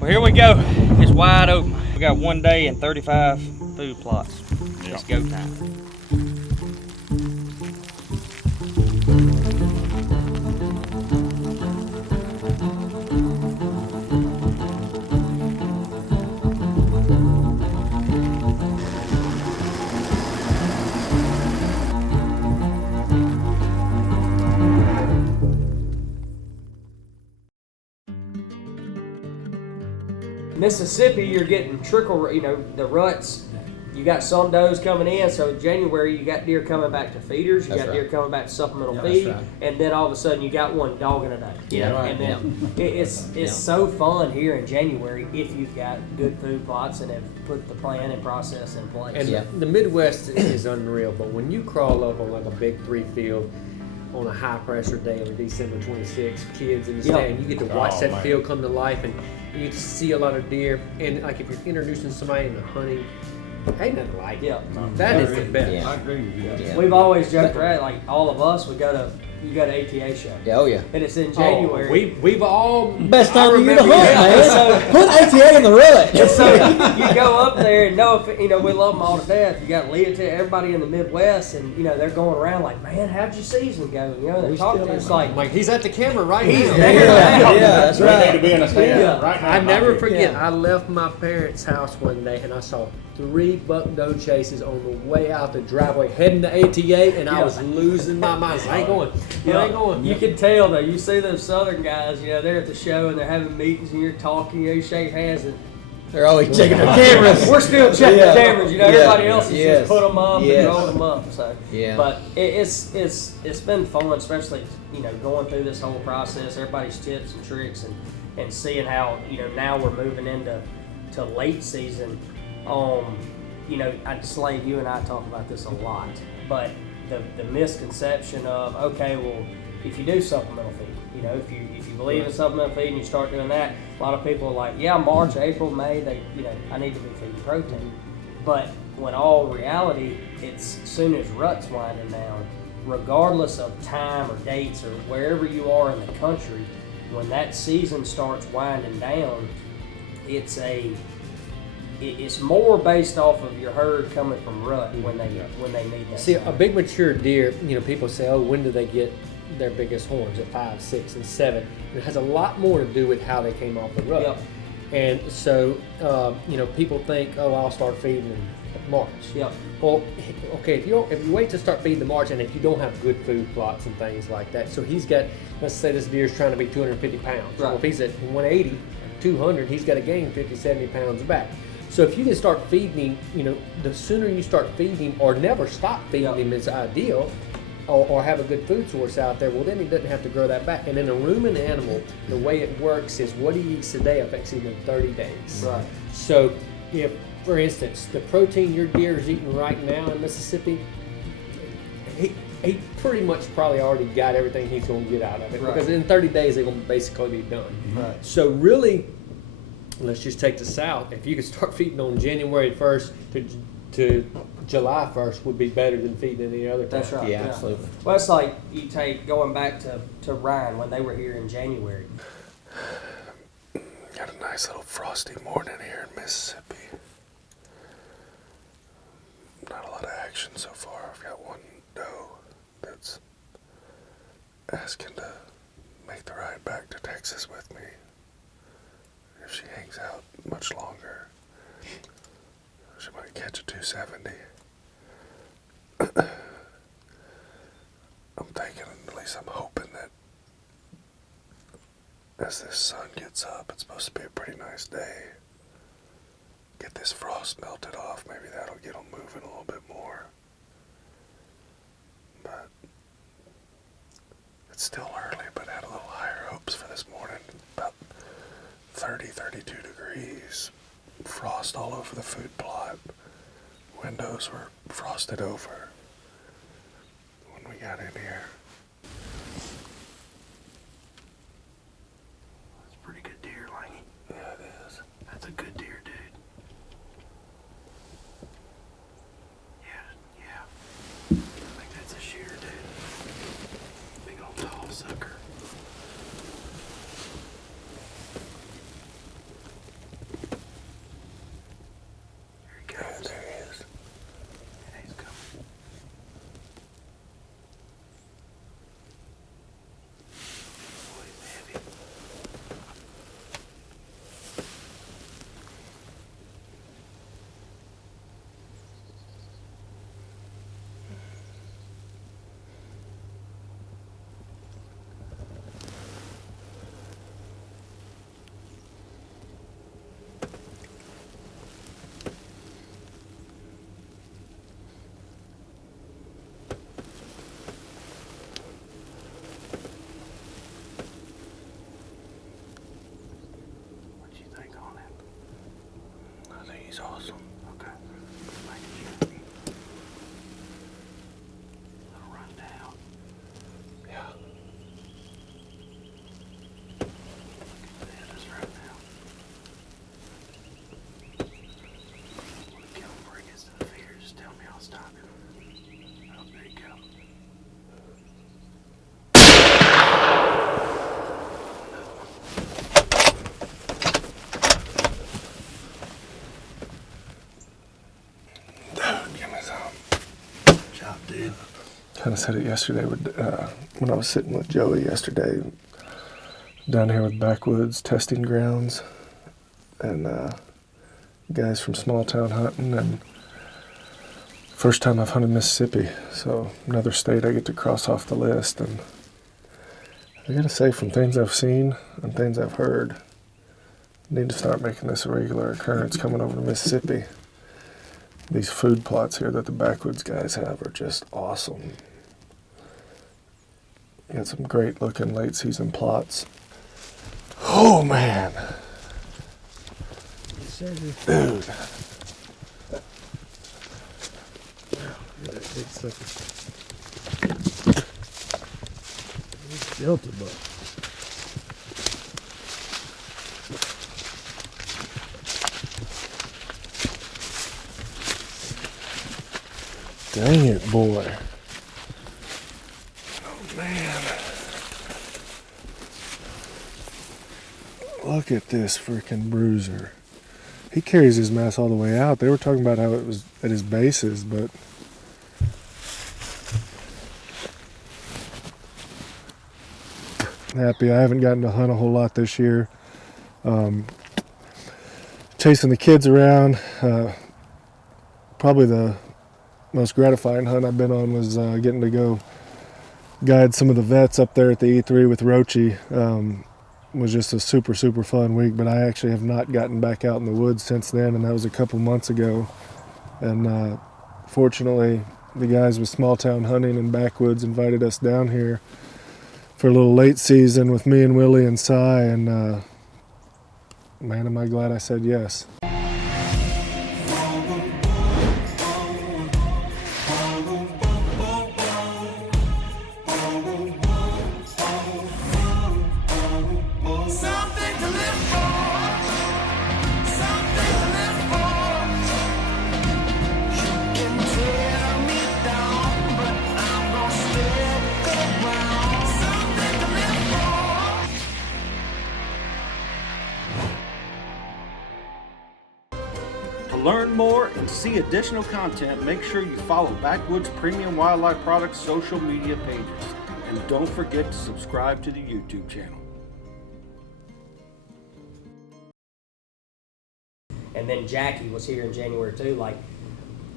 Well, here we go. It's wide open. We got 1 day and 35 food plots. It's go time. Mississippi, you're getting trickle, the ruts. You got some does coming in, so January you got deer coming back to feeders, you got deer coming back to supplemental feed, and then all of a sudden you got one dogging a day. And then it's so fun here in January if you've got good food plots and have put the plan and process in place. And the Midwest is unreal, but when you crawl up on like a big 3 field on a high pressure day on December 26th, kids in the stand, you get to watch that field come to life, and you get to see a lot of deer. And like if you're introducing somebody into hunting, ain't nothing like it. That is the best. I agree with you. Yeah. We've always joked around, like all of us, you go to ATA show. Yeah, oh yeah. And it's in January. We've all best time of year to hunt, man. Put ATA in the rut. And so you go up there and we love them all to death. You got Leah, everybody in the Midwest, and they're going around like, man, how'd your season go? They're talking to us like he's at the camera right he's now. there. Yeah, that's right. We need to be in a stand right now. I never forget. I left my parents' house one day and I saw 3 buck doe chases on the way out the driveway heading to ATA, and I was losing my mind. I ain't going. I ain't going. You can tell though. You see those Southern guys. They're at the show and they're having meetings, and you're talking. You shake hands, and they're always checking their cameras. We're still checking the cameras. Everybody else is Yes. just put them up and roll them up. So, yeah. But it's been fun, especially going through this whole process. Everybody's tips and tricks, and seeing how now we're moving into late season. Slade, you and I talk about this a lot, but the misconception of, okay, well, if you do supplemental feed, if you believe in supplemental feed and you start doing that, a lot of people are like, yeah, March, April, May, I need to be feeding protein. But when all reality, it's as soon as rut's winding down, regardless of time or dates or wherever you are in the country, when that season starts winding down, it's more based off of your herd coming from rut when they need that. See, time. a big mature deer, people say, oh, when do they get their biggest horns? At 5, 6, and 7. It has a lot more to do with how they came off the rut. Yep. And so, people think, oh, I'll start feeding in March. Yep. Well, okay, if you wait to start feeding in March, and if you don't have good food plots and things like that, so he's got, let's say this deer's trying to be 250 pounds. Right. Well, if he's at 180, 200, he's got to gain 50, 70 pounds back. So if you can start feeding him, the sooner you start feeding him, or never stop feeding him is ideal, or have a good food source out there, well then he doesn't have to grow that back. And in a ruminant animal, the way it works is what he eats today affects him in 30 days. Right. So if, for instance, the protein your deer is eating right now in Mississippi, he pretty much probably already got everything he's going to get out of it. Right. Because in 30 days they're going to basically be done. Right. So really, let's just take the South. If you could start feeding on January 1st to July 1st would be better than feeding any other time. That's right. Yeah, absolutely. Well, it's like you take going back to Ryan when they were here in January. Got a nice little frosty morning here in Mississippi. Not a lot of action so far. I've got one doe that's asking to make the ride back to Texas with me. If she hangs out much longer, she might catch a 270. I'm thinking, at least I'm hoping that as this sun gets up, it's supposed to be a pretty nice day. Get this frost melted off, maybe that'll get them moving a little bit more. But it's still early, but I had a little higher hopes for this morning. About 30, 32 degrees. Frost all over the food plot. Windows were frosted over when we got in here. That's a pretty good deer, Langy. Yeah, it is. That's a good deer, dude. Yeah. I think that's a shear, dude. Big old tall sucker. kind of said it yesterday when I was sitting with Joey yesterday down here with Backwoods Testing Grounds and guys from Small Town Hunting, and first time I've hunted Mississippi, so another state I get to cross off the list. And I gotta say, from things I've seen and things I've heard, I need to start making this a regular occurrence coming over to Mississippi. These food plots here that the Backwoods guys have are just awesome. Got some great looking late season plots. Oh man. Dude. Delta buck. Dang it, boy. Oh man. Look at this freaking bruiser. He carries his mass all the way out. They were talking about how it was at his bases, but happy. I haven't gotten to hunt a whole lot this year. Chasing the kids around. Probably the most gratifying hunt I've been on was getting to go guide some of the vets up there at the E3 with Roachy. Was just a super fun week, but I actually have not gotten back out in the woods since then, and that was a couple months ago. And fortunately, the guys with Small Town Hunting and Backwoods invited us down here for a little late season with me and Willie and Cy, and man, am I glad I said yes. To learn more and see additional content, make sure you follow Backwoods Premium Wildlife Products social media pages. And don't forget to subscribe to the YouTube channel. And then Jackie was here in January too. Like,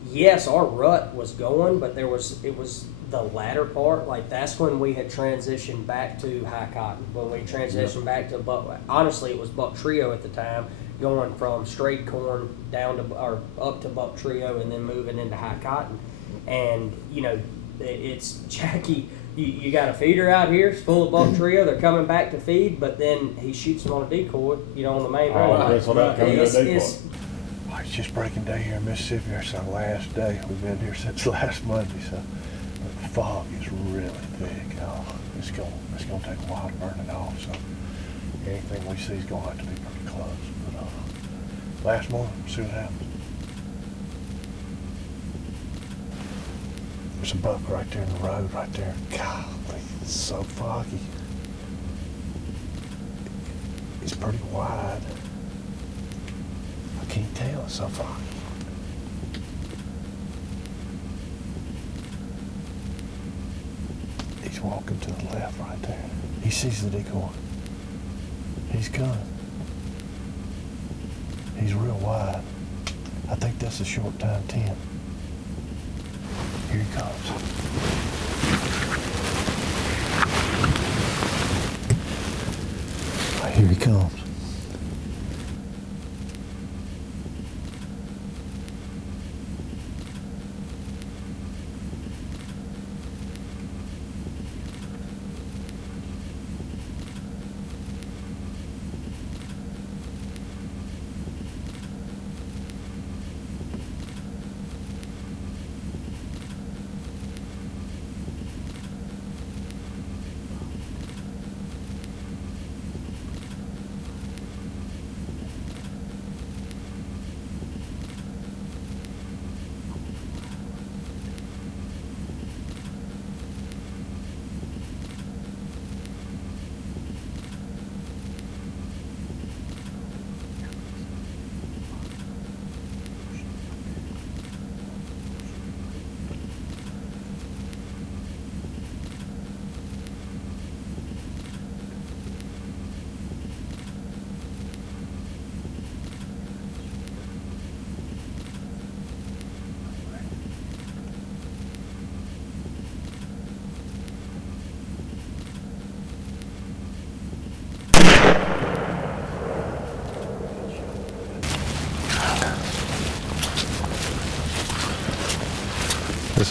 yes, our rut was going, but it was the latter part. Like, that's when we had transitioned back to high cotton. When we transitioned back to buck, honestly, it was buck trio at the time, going from straight corn down to or up to buck trio, and then moving into high cotton. And you know, it's Jackie. You got a feeder out here, it's full of buck trio. They're coming back to feed, but then he shoots them on a decoy, you know, on the main road. It's just breaking day here in Mississippi. It's our last day. We've been here since last Monday, so the fog is really thick. It's gonna take a while to burn it off. So anything we see is gonna have to be pretty close. But last morning, we'll see what happens. There's a buck right there in the road, right there. Golly, it's so foggy. It's pretty wide. I can't tell, it's so foggy. He's walking to the left right there. He sees the decoy. He's coming. He's real wide. I think that's a short time 10. Here he comes. Here he comes.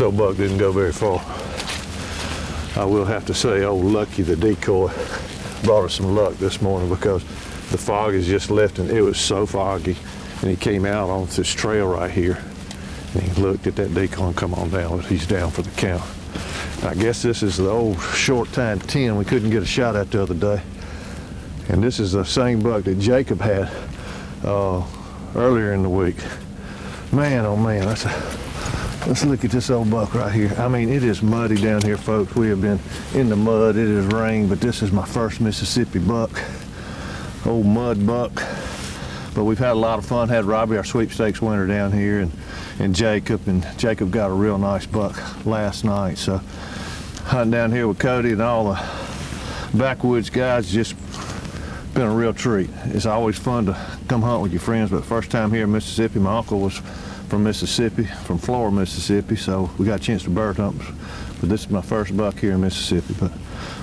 This old buck didn't go very far. I will have to say, old Lucky the decoy brought us some luck this morning because the fog has just lifted. It was so foggy, and he came out on this trail right here, and he looked at that decoy and come on down. He's down for the count. I guess this is the old short tine 10 we couldn't get a shot at the other day. And this is the same buck that Jacob had earlier in the week. Man, oh man, let's look at this old buck right here. I mean, it is muddy down here, folks. We have been in the mud. It has rained, but this is my first Mississippi buck. Old mud buck. But we've had a lot of fun. Had Robbie, our sweepstakes winner, down here, and Jacob got a real nice buck last night. So hunting down here with Cody and all the backwoods guys, just been a real treat. It's always fun to come hunt with your friends, but first time here in Mississippi. My uncle was from Mississippi, from Florida, Mississippi, so we got a chance to bird hunt. But this is my first buck here in Mississippi. But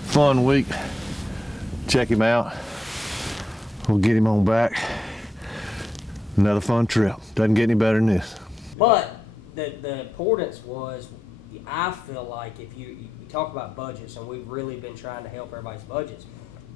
fun week. Check him out. We'll get him on back. Another fun trip. Doesn't get any better than this. But the importance was, I feel like if you talk about budgets, and we've really been trying to help everybody's budgets.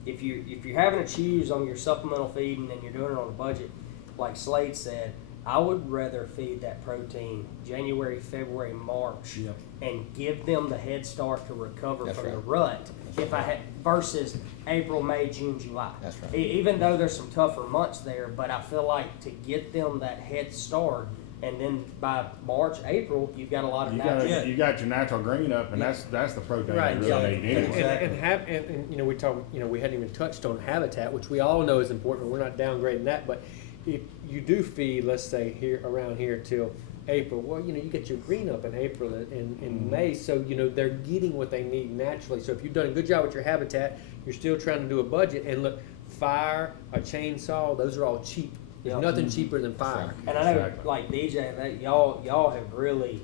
If you're having to choose on your supplemental feeding and you're doing it on a budget, like Slade said, I would rather feed that protein January, February, March, and give them the head start to recover from the rut. If I had versus April, May, June, July. That's right. Even though there's some tougher months there, but I feel like to get them that head start, and then by March, April, you've got a lot of natural. You got your natural green up, and that's the protein you really need anyway. And you know, we hadn't even touched on habitat, which we all know is important. We're not downgrading that, but if you do feed, let's say around here till April, well, you know, you get your green up in April and in May, so you know they're getting what they need naturally. So if you've done a good job with your habitat, you're still trying to do a budget. And look, fire, a chainsaw, those are all cheap. There's nothing cheaper than fire. And I know, like DJ, that y'all have really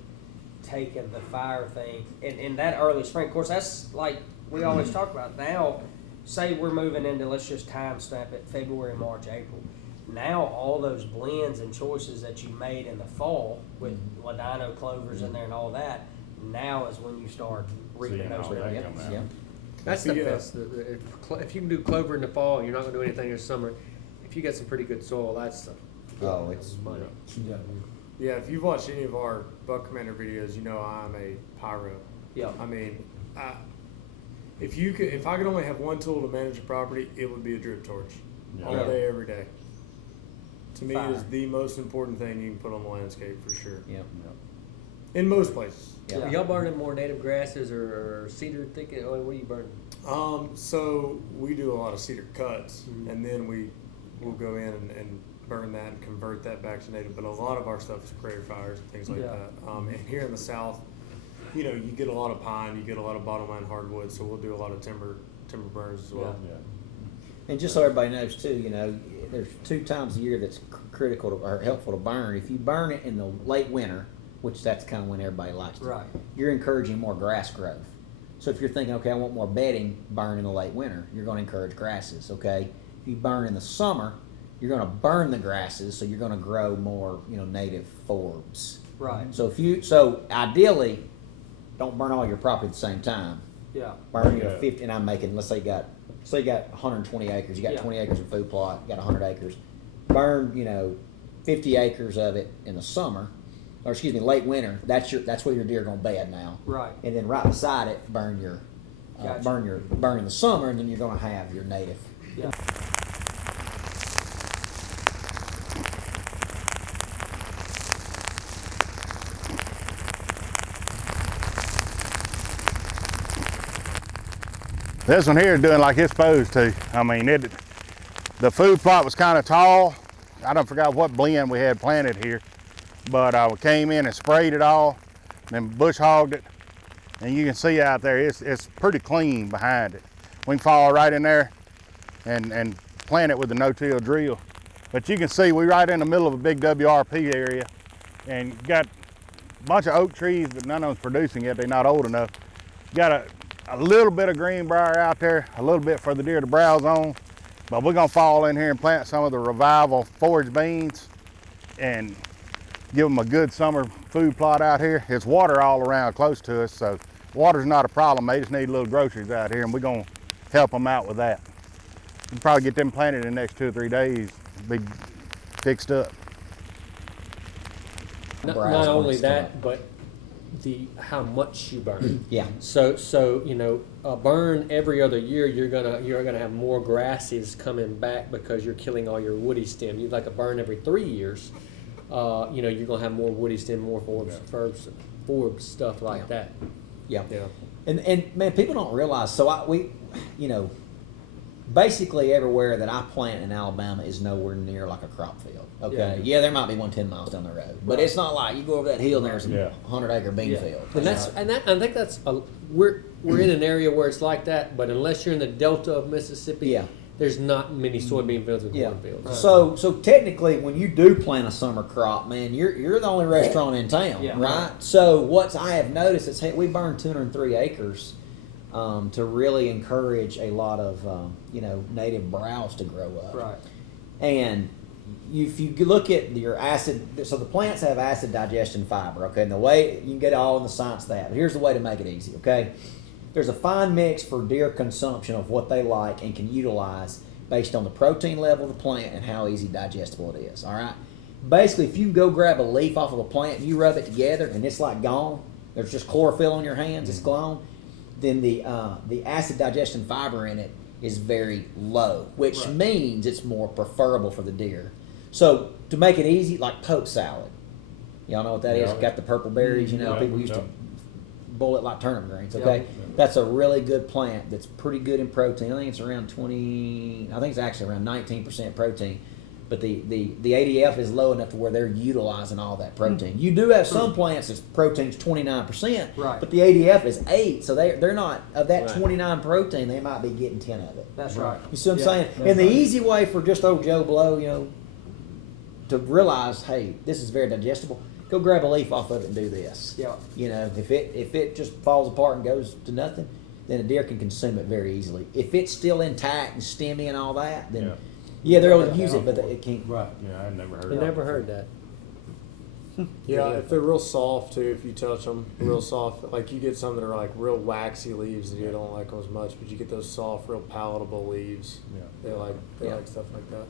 taken the fire thing in that early spring. Of course, that's like we always talk about. Now, say we're moving into, let's just time stamp it, February, March, April. Now all those blends and choices that you made in the fall with ladino clovers in there and all that, now is when you start reaping those benefits. That's the best. If you can do clover in the fall and you're not going to do anything this summer, if you get some pretty good soil, that's it's money. Yeah, if you've watched any of our Buck Commander videos, you know I'm a pyro. Yeah. I mean, if I could only have one tool to manage a property, it would be a drip torch. All day, every day. To me, it is the most important thing you can put on the landscape for sure. In most places. Are y'all burning more native grasses or cedar thicket? What are you burning? So we do a lot of cedar cuts, and then we'll go in and burn that and convert that back to native. But a lot of our stuff is prairie fires and things like that. And here in the South, you know, you get a lot of pine, you get a lot of bottomland hardwood, so we'll do a lot of timber burns as well. And just so everybody knows too, you know, there's 2 times a year that's critical or helpful to burn. If you burn it in the late winter, which that's kind of when everybody likes it, you're encouraging more grass growth. So if you're thinking, okay, I want more bedding, burn in the late winter, you're going to encourage grasses, okay? If you burn in the summer, you're going to burn the grasses, so you're going to grow more, you know, native forbs. Right. So ideally, don't burn all your property at the same time. Burn 50, and I'm making, let's say you got 120 acres, you got 20 acres of food plot, you got 100 acres. Burn, you know, 50 acres of it in the summer, or excuse me, late winter. That's where your deer are going to bed now. Right. And then right beside it, burn in the summer, and then you're going to have your native. This one here is doing like it's supposed to. I mean, the food plot was kind of tall. I don't forgot what blend we had planted here, but I came in and sprayed it all, then bush hogged it, and you can see out there it's pretty clean behind it. We can fall right in there and plant it with the no-till drill. But you can see we're right in the middle of a big WRP area, and got a bunch of oak trees, but none of them's producing yet. They're not old enough. Got a little bit of greenbrier out there, a little bit for the deer to browse on, but we're gonna fall in here and plant some of the Revival forage beans, and give them a good summer food plot out here. It's water all around close to us, so water's not a problem. They just need little groceries out here, and we're gonna help them out with that. We'll probably get them planted in the next 2 or 3 days, be fixed up. Not only that, but how much you burn. Yeah. So you know, burn every other year. You're gonna have more grasses coming back because you're killing all your woody stem. You'd like a burn every 3 years. You know, you're gonna have more woody stem, more forbs, stuff like that. Yeah. Yeah. And man, people don't realize. So we, you know, basically everywhere that I plant in Alabama is nowhere near like a crop field. Okay. Yeah, there might be one 10 miles down the road, but it's not like you go over that hill and there's a 100-acre bean field. And I think that's we're in an area where it's like that. But unless you're in the Delta of Mississippi, there's not many soybean fields and corn fields. Right. So technically, when you do plant a summer crop, man, you're the only restaurant in town, right? So what I have noticed is, hey, we burned 203 acres to really encourage a lot of you know, native browse to grow up. Right. And if you look at your acid, so the plants have acid digestion fiber, okay? And the way you can get all in the science of that, but here's the way to make it easy, okay? There's a fine mix for deer consumption of what they like and can utilize based on the protein level of the plant and how easy digestible it is, all right? Basically, if you go grab a leaf off of a plant and you rub it together and it's like gone, there's just chlorophyll on your hands, it's gone, then the acid digestion fiber in it is very low, which means it's more preferable for the deer. So to make it easy, like poke salad. Y'all know what that is? Got the purple berries, you know, people used to boil it like turnip greens, okay? That's a really good plant that's pretty good in protein. I think it's around 20, I think it's actually around 19% protein. But the ADF is low enough to where they're utilizing all that protein. You do have some plants that's protein's 29%, but the ADF is 8, so they're not, of that 29 protein, they might be getting 10 of it. That's right. You see what I'm saying? And the easy way for just old Joe Blow, you know, to realize, hey, this is very digestible, go grab a leaf off of it and do this. Yeah. You know, if it just falls apart and goes to nothing, then a deer can consume it very easily. If it's still intact and stemmy and all that, then they're able to use it, but it can't. Right. Yeah, I never heard. Never heard that. Yeah, if they're real soft too, if you touch them real soft, like you get some that are like real waxy leaves that you don't like them as much, but you get those soft, real palatable leaves. They like stuff like that.